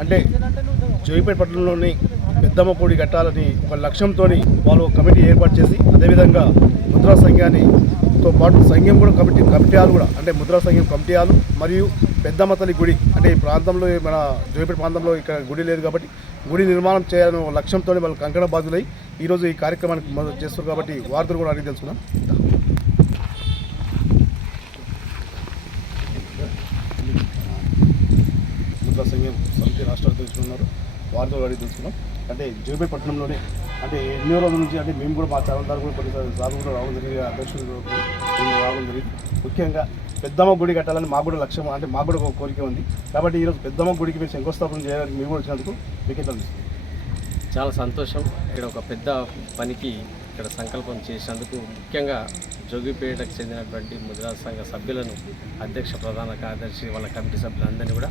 అంటే జోయిపేట పట్టణంలోని పెద్దమ్మ పొడి కట్టాలని ఒక లక్ష్యంతో వాళ్ళు కమిటీ ఏర్పాటు చేసి అదేవిధంగా ముద్రా సంఘాన్ని తో పాటు సంఘం కూడా కమిటీ కమిటీ హాలు కూడా అంటే ముద్రా సంఘం కమిటీ హాలు మరియు పెద్దమ్మ తల్లి గుడి. అంటే ఈ ప్రాంతంలో మన జోయిపేట ప్రాంతంలో ఇక్కడ గుడి లేదు కాబట్టి గుడి నిర్మాణం చేయాలని లక్ష్యంతో వాళ్ళు కంకణ బాధ్యులై ఈరోజు ఈ కార్యక్రమానికి మొదలు చేస్తారు కాబట్టి వార్తలు కూడా అడిగి తెలుసుకున్నాం ముద్రా సంఘం సమితి రాష్ట్ర అధ్యక్షులు ఉన్నారు వారితో అడిగి తెలుసుకున్నాం. అంటే జోబే పట్టణంలోనే అంటే ఎన్నో రోజుల నుంచి అంటే మేము కూడా మా ఛానల్ కూడా కొన్నిసార్లు సార్లు కూడా రావడం జరిగింది. అధ్యక్షులు రావడం జరిగింది. ముఖ్యంగా పెద్దమ్మ గుడి కట్టాలని మాకు కూడా లక్ష్యం అంటే మాకు కూడా ఒక కోరిక ఉంది. కాబట్టి ఈరోజు పెద్దమ్మ గుడికి మేము శంకుస్థాపన చేయడానికి మేము కూడా వచ్చినందుకు మీకే తెలుస్తుంది చాలా సంతోషం. ఇక్కడ ఒక పెద్ద పనికి ఇక్కడ సంకల్పం చేసినందుకు ముఖ్యంగా జోగిపేటకు చెందినటువంటి ముద్రా సంఘ సభ్యులను అధ్యక్ష ప్రధాన కార్యదర్శి వాళ్ళ కమిటీ సభ్యులందరినీ కూడా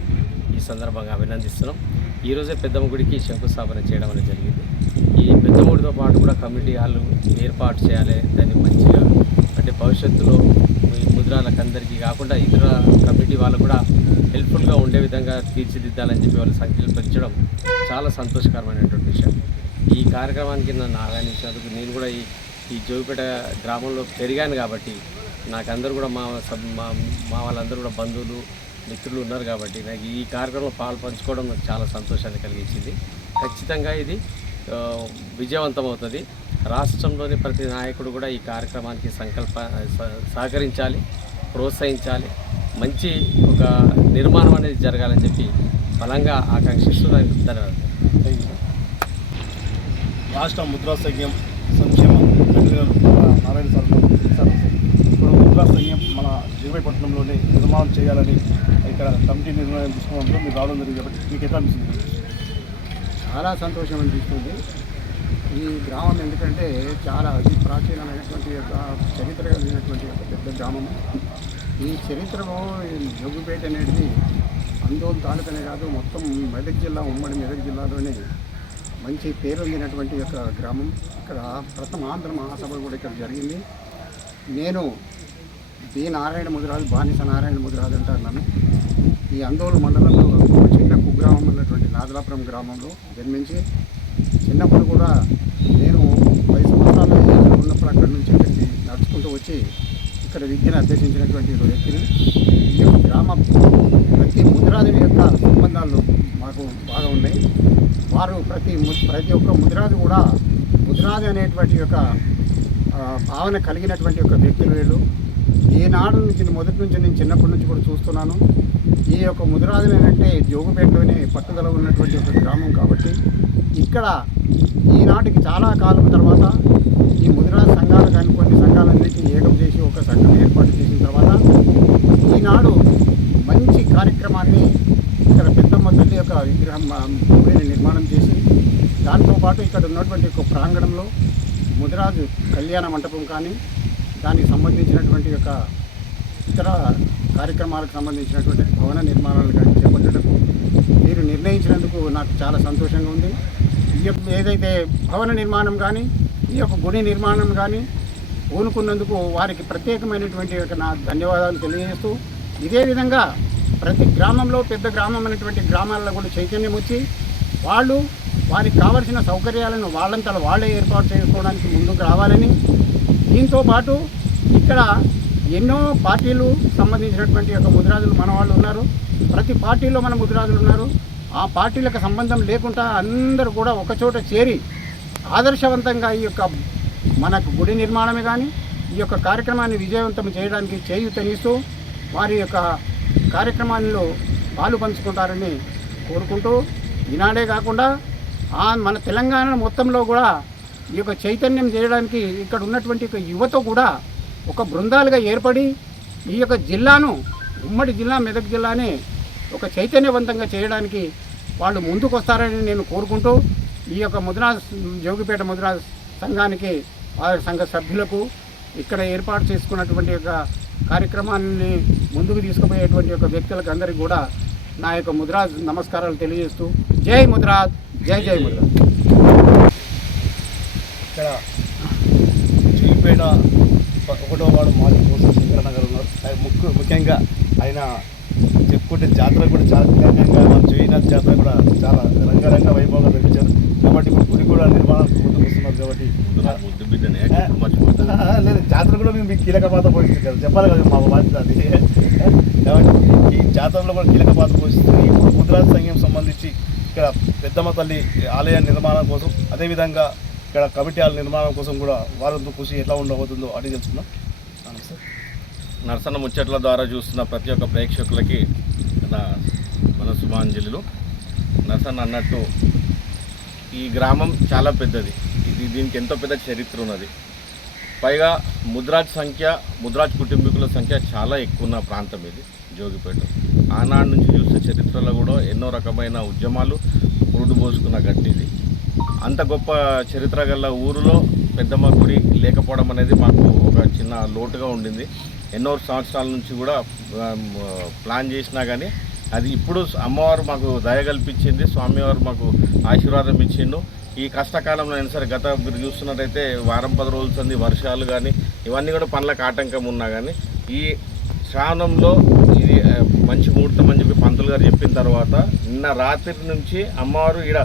ఈ సందర్భంగా అభినందిస్తున్నాం. ఈరోజే పెద్దమ్మ గుడికి శంకుస్థాపన చేయడం అనేది జరిగింది. ఈ పెద్దమ్మడితో పాటు కూడా కమిటీ హాళ్ళు ఏర్పాటు చేయాలి దాన్ని మంచిగా అంటే భవిష్యత్తులో ఈ ముద్రాలకు అందరికీ కాకుండా ఇతర కమిటీ వాళ్ళు కూడా హెల్ప్ఫుల్గా ఉండే విధంగా తీర్చిదిద్దాలని చెప్పి వాళ్ళు సంకల్పించడం చాలా సంతోషకరమైనటువంటి విషయం. ఈ కార్యక్రమానికి నన్ను ఆహ్వానించినందుకు నేను కూడా ఈ ఈ జోగిపేట గ్రామంలో పెరిగాను కాబట్టి నాకు అందరూ కూడా మా మా మా వాళ్ళందరూ కూడా బంధువులు మిత్రులు ఉన్నారు కాబట్టి నాకు ఈ కార్యక్రమంలో పాలు పంచుకోవడం నాకు చాలా సంతోషాన్ని కలిగించింది. ఖచ్చితంగా ఇది విజయవంతం అవుతుంది. రాష్ట్రంలోని ప్రతి నాయకుడు కూడా ఈ కార్యక్రమానికి సంకల్ప స- సహకరించాలి ప్రోత్సహించాలి. మంచి ఒక నిర్మాణం అనేది జరగాలని చెప్పి బలంగా ఆకాంక్షిస్తున్నాను. ధన్యవాదాలు. రాష్ట్ర ముద్రా సంఘం సంక్షేమ నారాయణ సార్ ఇప్పుడు మన జీవై నిర్మాణం చేయాలని ఇక్కడ కమిటీ నిర్ణయం తీసుకున్నప్పుడు మీరు రావడం జరిగింది కాబట్టి మీకు ఎట్లా అనిపిస్తుంది? చాలా సంతోషం అనిపిస్తుంది. ఈ గ్రామం ఎందుకంటే చాలా అతి ప్రాచీనమైనటువంటి యొక్క చరిత్ర కలిగినటువంటి ఒక పెద్ద గ్రామం. ఈ చరిత్రలో జగ్గుపేట అనేది అందోల్ తాలూకనే కాదు మొత్తం మెదక్ జిల్లా ఉమ్మడి మెదక్ జిల్లాలోనే మంచి పేరొందినటువంటి యొక్క గ్రామం. ఇక్కడ ప్రథమ ఆంధ్ర మహాసభ కూడా ఇక్కడ జరిగింది. నేను బి నారాయణ ముదిరాజు బానిస నారాయణ ముదిరాజు అంటారు నన్ను. ఈ అందోళన మండలంలో చిన్న కుగ్రామం ఉన్నటువంటి నాదలాపురం గ్రామంలో జన్మించి చిన్నప్పుడు కూడా నేను పది సంవత్సరాలు ఉన్నప్పుడు అక్కడి నుంచి ఇక్కడికి నడుచుకుంటూ వచ్చి ఇక్కడ విద్యను అభ్యసించినటువంటి ఒక వ్యక్తిని. ఈ యొక్క గ్రామ ప్రతి ముదిరాజు యొక్క సంబంధాలు మాకు బాగా ఉన్నాయి. వారు ప్రతి ము- ప్రతి ఒక్క ముదిరాజు కూడా ముదిరాజు అనేటువంటి యొక్క భావన కలిగినటువంటి ఒక వ్యక్తులు వీళ్ళు. ఈనాడు నుంచి మొదటి నుంచి నేను చిన్నప్పటి నుంచి కూడా చూస్తున్నాను. ఈ యొక్క ముదిరాజులు ఏంటంటే జోగుపేటలోనే పట్టుదల ఉన్నటువంటి ఒక గ్రామం కాబట్టి ఇక్కడ ఈనాటికి చాలా కాలం తర్వాత ఈ ముదిరాజు సంఘాలు కానీ కొన్ని సంఘాలన్నింటినీ ఏకం చేసి ఒక సంఘం ఏర్పాటు చేసిన తర్వాత ఈనాడు మంచి కార్యక్రమాన్ని ఇక్కడ పెద్దమ్మ తల్లి యొక్క విగ్రహం నిర్మాణం చేసి దాంతోపాటు ఇక్కడ ఉన్నటువంటి ఒక ప్రాంగణంలో ముదిరాజు కళ్యాణ మంటపం కానీ దానికి సంబంధించినటువంటి యొక్క ఇతర కార్యక్రమాలకు సంబంధించినటువంటి భవన నిర్మాణాలు కానీ చేపట్టేటప్పుడు మీరు నిర్ణయించినందుకు నాకు చాలా సంతోషంగా ఉంది. ఈ యొక్క ఏదైతే భవన నిర్మాణం కానీ ఈ యొక్క గుడి నిర్మాణం కానీ పూనుకున్నందుకు వారికి ప్రత్యేకమైనటువంటి యొక్క నా ధన్యవాదాలు తెలియజేస్తూ ఇదే విధంగా ప్రతి గ్రామంలో పెద్ద గ్రామం అనేటువంటి గ్రామాల్లో కూడా చైతన్యం వచ్చి వాళ్ళు వారికి కావలసిన సౌకర్యాలను వాళ్ళంతా వాళ్ళే ఏర్పాటు చేసుకోవడానికి ముందుకు రావాలని దీంతో పాటు ఇక్కడ ఎన్నో పార్టీలు సంబంధించినటువంటి యొక్క ముదిరాజులు మన వాళ్ళు ఉన్నారు. ప్రతి పార్టీలో మన ముదిరాజులు ఉన్నారు. ఆ పార్టీలకు సంబంధం లేకుండా అందరూ కూడా ఒకచోట చేరి ఆదర్శవంతంగా ఈ యొక్క మనకు గుడి నిర్మాణమే కానీ ఈ యొక్క కార్యక్రమాన్ని విజయవంతం చేయడానికి చేయూతనిస్తూ వారి యొక్క కార్యక్రమాల్లో పాలు పంచుకుంటారని కోరుకుంటూ ఈనాడే కాకుండా మన తెలంగాణ మొత్తంలో కూడా ఈ యొక్క చైతన్యం చేయడానికి ఇక్కడ ఉన్నటువంటి ఒక యువత కూడా ఒక బృందాలుగా ఏర్పడి ఈ యొక్క జిల్లాను ఉమ్మడి జిల్లా మెదక్ జిల్లాని ఒక చైతన్యవంతంగా చేయడానికి వాళ్ళు ముందుకు వస్తారని నేను కోరుకుంటూ ఈ యొక్క ముద్రా జోగిపేట ముద్రా సంఘానికి వారి సంఘ సభ్యులకు ఇక్కడ ఏర్పాటు చేసుకున్నటువంటి యొక్క కార్యక్రమాన్ని ముందుకు తీసుకుపోయేటువంటి యొక్క వ్యక్తులకు అందరికీ కూడా నా యొక్క ముద్రాజ్ నమస్కారాలు తెలియజేస్తూ జై ముద్రాజ్ జై జై ముద్రాజ్. ఇక్కడ చిల్లిపేట ఒకటో వాడు మాజీ కోసం శంకర నగర్ ఉన్నారు. ముఖ్య ముఖ్యంగా ఆయన చెప్పుకుంటే జాతర కూడా చాలా మన జైనాథ్ జాతర కూడా చాలా రంగరంగ వైభవంగా జరిపించారు కాబట్టి ఇప్పుడు గుడి కూడా నిర్మాణం ముందుకు వస్తున్నారు కాబట్టి లేదు జాతర కూడా మేము మీకు కీలక పాత్ర పోషిస్తుంది కదా. చెప్పాలి కదా మా బాధ్యత అది. కాబట్టి ఈ జాతరలో కూడా కీలక పాత్ర పోషిస్తుంది ఇప్పుడు ముద్రాజ్ సంఘం సంబంధించి ఇక్కడ పెద్దమ్మ తల్లి ఆలయ నిర్మాణం కోసం అదేవిధంగా ఇక్కడ కమిటీల నిర్మాణం కోసం కూడా వారంతో కృషి ఎట్లా ఉండబోతుందో అడిగి తెలుసుకున్నాం సార్. నరసన్న ముచ్చట్ల ద్వారా చూస్తున్న ప్రతి ఒక్క ప్రేక్షకులకి నా మన శుభాంజలిలు నరసన్న అన్నట్టు ఈ గ్రామం చాలా పెద్దది. ఇది దీనికి ఎంతో పెద్ద చరిత్ర ఉన్నది. పైగా ముద్రాజ్ సంఖ్య ముద్రాజ్ కుటుంబీకుల సంఖ్య చాలా ఎక్కువ ఉన్న ప్రాంతం ఇది జోగిపేట. ఆనాడు నుంచి చూసే చరిత్రలో కూడా ఎన్నో రకమైన ఉద్యమాలు పురుడు పోసుకున్న గట్టి ఇది అంత గొప్ప చరిత్ర గల ఊరిలో పెద్దమ్మ గుడి లేకపోవడం అనేది మాకు ఒక చిన్న లోటుగా ఉండింది. ఎన్నో సంవత్సరాల నుంచి కూడా ప్లాన్ చేసినా కానీ అది ఇప్పుడు అమ్మవారు మాకు దయ కల్పించింది స్వామివారు మాకు ఆశీర్వాదం ఇచ్చిండు. ఈ కష్టకాలంలో అయినా సరే గత మీరు చూస్తున్నట్టయితే వారం పది రోజులు సంది వర్షాలు కానీ ఇవన్నీ కూడా పనులకు ఆటంకం ఉన్నా కానీ ఈ శ్రావణంలో ఇది మంచి ముహూర్తం అని చెప్పి పంతులు గారు చెప్పిన తర్వాత నిన్న రాత్రి నుంచి అమ్మవారు ఇక్కడ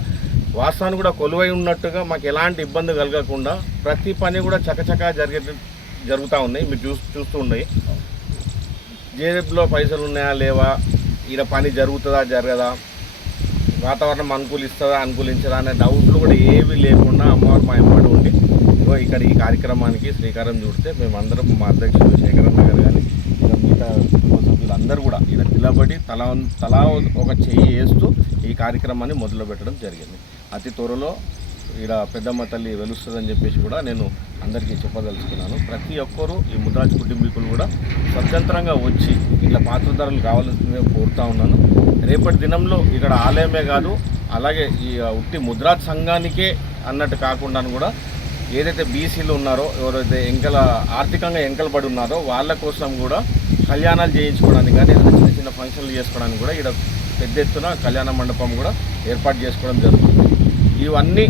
వాస్తవాన్ని కూడా కొలువై ఉన్నట్టుగా మాకు ఎలాంటి ఇబ్బంది కలగకుండా ప్రతి పని కూడా చకచకా జరిగే జరుగుతూ ఉన్నాయి మీరు చూ చూస్తూ ఉన్నాయి. జేబులో పైసలు ఉన్నాయా లేవా? ఈడ పని జరుగుతుందా జరగదా? వాతావరణం అనుకూలిస్తుందా అనుకూలించదా అనే డౌట్లు కూడా ఏవి లేకుండా అమ్మవారు మా ఎంబడి ఉండి ఇక్కడ ఈ కార్యక్రమానికి శ్రీకారం చూడితే మేమందరం మా అధ్యక్షుడు శేఖరన్న గారు కానీ మిగతా సభ్యులందరూ కూడా ఈయన నిలబడి తలా తలా ఒక చెయ్యి వేస్తూ ఈ కార్యక్రమాన్ని మొదలుపెట్టడం జరిగింది. అతి త్వరలో ఇక్కడ పెద్దమ్మ తల్లి వెలుస్తుందని చెప్పేసి కూడా నేను అందరికీ చెప్పదలుచుకున్నాను. ప్రతి ఒక్కరూ ఈ ముద్రాజ్ కుటుంబీకులు కూడా స్వతంత్రంగా వచ్చి ఇట్లా పాత్రధారులు కావాల్సిందే కోరుతా ఉన్నాను. రేపటి దినంలో ఇక్కడ ఆలయమే కాదు అలాగే ఈ ఉట్టి ముద్రాజ్ సంఘానికే అన్నట్టు కాకుండా కూడా ఏదైతే బీసీలు ఉన్నారో ఎవరైతే ఎంకల ఆర్థికంగా ఎంకలబడి ఉన్నారో వాళ్ళ కోసం కూడా కళ్యాణాలు చేయించుకోవడానికి కానీ ఏదైనా చిన్న చిన్న ఫంక్షన్లు చేసుకోవడానికి కూడా ఇక్కడ పెద్ద ఎత్తున కళ్యాణ మండపం కూడా ఏర్పాటు చేసుకోవడం జరుగుతుంది. ఇవన్నీ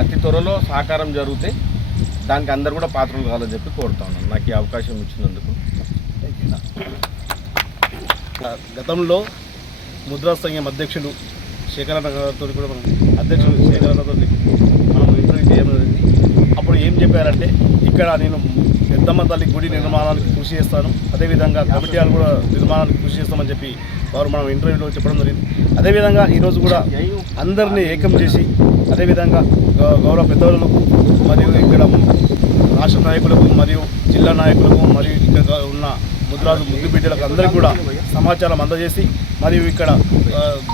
అతి త్వరలో సహకారం జరుగుతాయి దానికి అందరు కూడా పాత్రలు కావాలని చెప్పి కోరుతా ఉన్నాను. నాకు ఈ అవకాశం ఇచ్చినందుకు. గతంలో ముద్రా సంఘం అధ్యక్షులు శేఖరన్న గారితో కూడా మనం అధ్యక్షులు శేఖరన్నతో మనం ఇంటర్వ్యూ చేయడం అప్పుడు ఏం చెప్పారంటే ఇక్కడ నేను పెద్దమ్మ తల్లి గుడి నిర్మాణానికి కృషి చేస్తాను. అదేవిధంగా కమిటీ కూడా నిర్మాణానికి కృషి చేస్తామని చెప్పి వారు మనం ఇంటర్వ్యూలో చెప్పడం జరిగింది. అదేవిధంగా ఈరోజు కూడా అందరినీ ఏకం చేసి అదేవిధంగా గౌరవ పెద్దలకు మరియు ఇక్కడ రాష్ట్ర నాయకులకు మరియు జిల్లా నాయకులకు మరియు ఇక్కడ ఉన్న ముద్రాజు ముద్దు బిడ్డలకు అందరికీ కూడా సమాచారం అందజేసి మరియు ఇక్కడ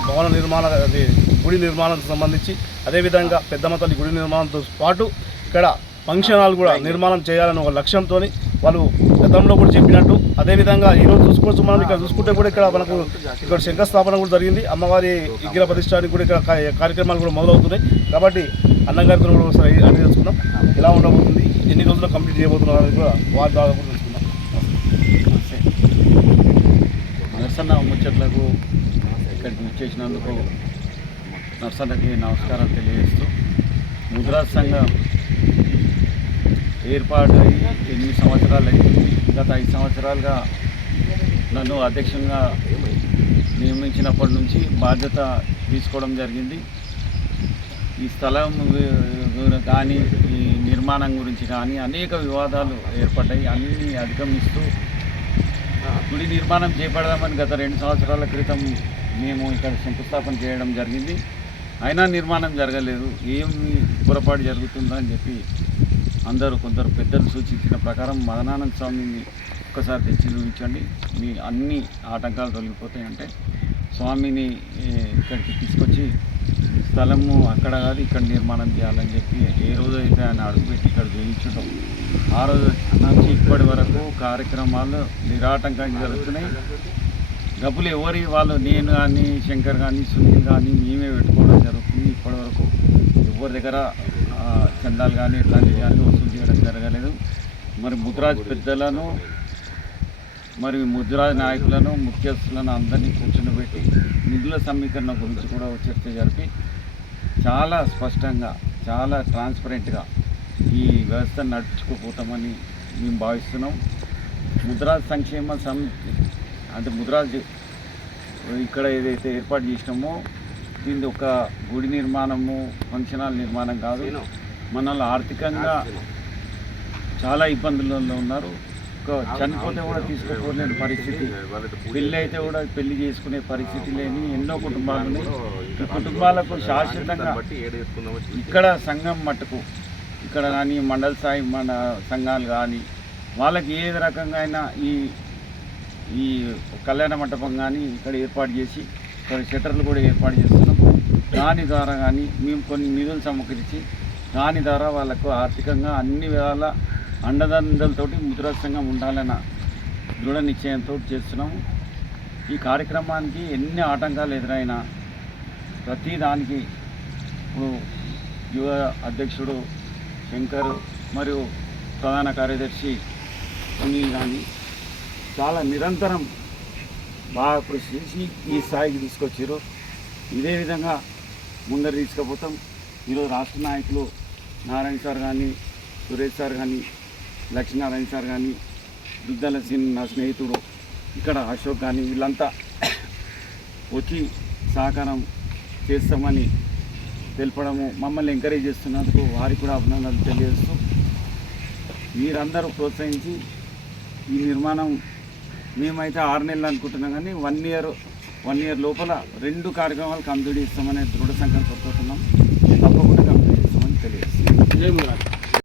భవన నిర్మాణ అది గుడి నిర్మాణానికి సంబంధించి అదేవిధంగా పెద్దమ్మ తల్లి గుడి నిర్మాణంతో పాటు ఇక్కడ ఫంక్షన్ హాల్ కూడా నిర్మాణం చేయాలని ఒక లక్ష్యంతో వాళ్ళు గతంలో కూడా చెప్పినట్టు అదేవిధంగా ఈరోజు చూసుకోవచ్చు మనం ఇక్కడ చూసుకుంటే కూడా ఇక్కడ మనకు ఇక్కడ శంకుస్థాపన కూడా జరిగింది. అమ్మవారి విగ్రహ ప్రతిష్టానికి కూడా ఇక్కడ కార్యక్రమాలు కూడా మొదలవుతున్నాయి. కాబట్టి అన్నగారితో కూడా ఒకసారి అడిగి తెలుసుకుందాం. ఎలా ఉండబోతుంది? ఎన్ని రోజుల్లో కంప్లీట్ చేయబోతున్నారు అనేది కూడా వారి ద్వారా కూడా తెలుసుకుందాం. నర్సన్న ముచ్చట్లకు ఇక్కడికి వచ్చేసినందుకు నర్సన్నకి నమస్కారం తెలియజేస్తూ ముద్రా సంఘం ఏర్పాటు అయ్యి ఎనిమిది సంవత్సరాలు అయింది గత ఐదు సంవత్సరాలుగా నన్ను అధ్యక్షంగా నియమించినప్పటి నుంచి బాధ్యత తీసుకోవడం జరిగింది. ఈ స్థలం కానీ ఈ నిర్మాణం గురించి కానీ అనేక వివాదాలు ఏర్పడ్డాయి. అన్నీ అధిగమిస్తూ గుడి నిర్మాణం చేపడదామని గత రెండు సంవత్సరాల క్రితం మేము ఇక్కడ శంకుస్థాపన చేయడం జరిగింది. అయినా నిర్మాణం జరగలేదు. ఏమి పొరపాటు జరుగుతుందని చెప్పి అందరూ కొందరు పెద్దలు సూచించిన ప్రకారం మదనానంద స్వామిని ఒక్కసారి తెచ్చి చూపించండి. మీ అన్ని ఆటంకాలు తొలగిపోతాయంటే స్వామిని ఇక్కడికి తీసుకొచ్చి స్థలము అక్కడ కాదు ఇక్కడ నిర్మాణం చేయాలని చెప్పి ఏ రోజు అయితే ఆయన అడుగుపెట్టి ఇక్కడ చూపించడం ఆ రోజు నుంచి ఇప్పటి వరకు కార్యక్రమాలు నిరాటంకంగా జరుగుతున్నాయి. డబ్బులు ఎవరి వాళ్ళు నేను కానీ శంకర్ కానీ సునీల్ కానీ మేమే పెట్టుకోవడం జరుగుతుంది. ఇప్పటి వరకు ఎవరి దగ్గర చందాలు కానీ ఇట్లాంటివి కానీ వసూలు చేయడం జరగలేదు. మరి ముద్రాజ్ పెద్దలను మరి ముద్రాజ్ నాయకులను ముఖ్యస్థులను అందరినీ కూర్చునిపెట్టి నిధుల సమీకరణ గురించి కూడా చర్చ జరిపి చాలా స్పష్టంగా చాలా ట్రాన్స్పరెంట్గా ఈ వ్యవస్థ నడుచుకుపోతామని మేము భావిస్తున్నాం. ముద్రాజ్ సంక్షేమ సమితి అంటే ముద్రాజ్ ఇక్కడ ఏదైతే ఏర్పాటు చేసినామో దీన్ని ఒక గుడి నిర్మాణము ఫంక్షన్ హాల్ నిర్మాణం కాదు. మనల్ని ఆర్థికంగా చాలా ఇబ్బందులలో ఉన్నారు. ఒక చనిపోతే కూడా తీసుకోలేని పరిస్థితి. పెళ్ళి అయితే కూడా పెళ్ళి చేసుకునే పరిస్థితి లేని ఎన్నో కుటుంబాలు ఈ కుటుంబాలకు శాశ్వతంగా ఇక్కడ సంఘం మట్టుకు ఇక్కడ కానీ మండల స్థాయి మన సంఘాలు కానీ వాళ్ళకి ఏ రకంగా అయినా ఈ ఈ కళ్యాణ మంటపం కానీ ఇక్కడ ఏర్పాటు చేసి ఇక్కడ షటర్లు కూడా ఏర్పాటు చేస్తున్నాం. దాని ద్వారా కానీ మేము కొన్ని నిధులు సమకరించి దాని ద్వారా వాళ్ళకు ఆర్థికంగా అన్ని విధాల అండదండలతోటి ముద్రా సంఘం ఉండాలన్న దృఢ నిశ్చయంతో చేస్తున్నాము. ఈ కార్యక్రమానికి ఎన్ని ఆటంకాలు ఎదురైనా ప్రతి దానికి ఇప్పుడు యువ అధ్యక్షుడు శంకర్ మరియు ప్రధాన కార్యదర్శి సునీల్ గాంధీ చాలా నిరంతరం బాగా కృషి చేసి ఈ స్థాయికి తీసుకొచ్చారు ఇదే విధంగా ముందరు తీసుకుపోతాం. ఈరోజు రాష్ట్ర నాయకులు నారాయణ సార్ కానీ సురేష్ సార్ కానీ లక్ష్మీనారాయణ సార్ కానీ దుద్దల సిన్ నా స్నేహితుడు ఇక్కడ అశోక్ కానీ వీళ్ళంతా వచ్చి సహకారం చేస్తామని తెలపడము మమ్మల్ని ఎంకరేజ్ చేస్తున్నందుకు వారికి కూడా అభినందనలు తెలియజేస్తూ మీరందరూ ప్రోత్సహించి ఈ నిర్మాణం మేమైతే ఆరు నెలలు అనుకుంటున్నాం కానీ వన్ ఇయర్ వన్ ఇయర్ లోపల రెండు కార్యక్రమాలు కంప్లీట్ ఇస్తామనే దృఢ సంకల్పం ఉన్నాం. తప్పకుండా కంప్లీట్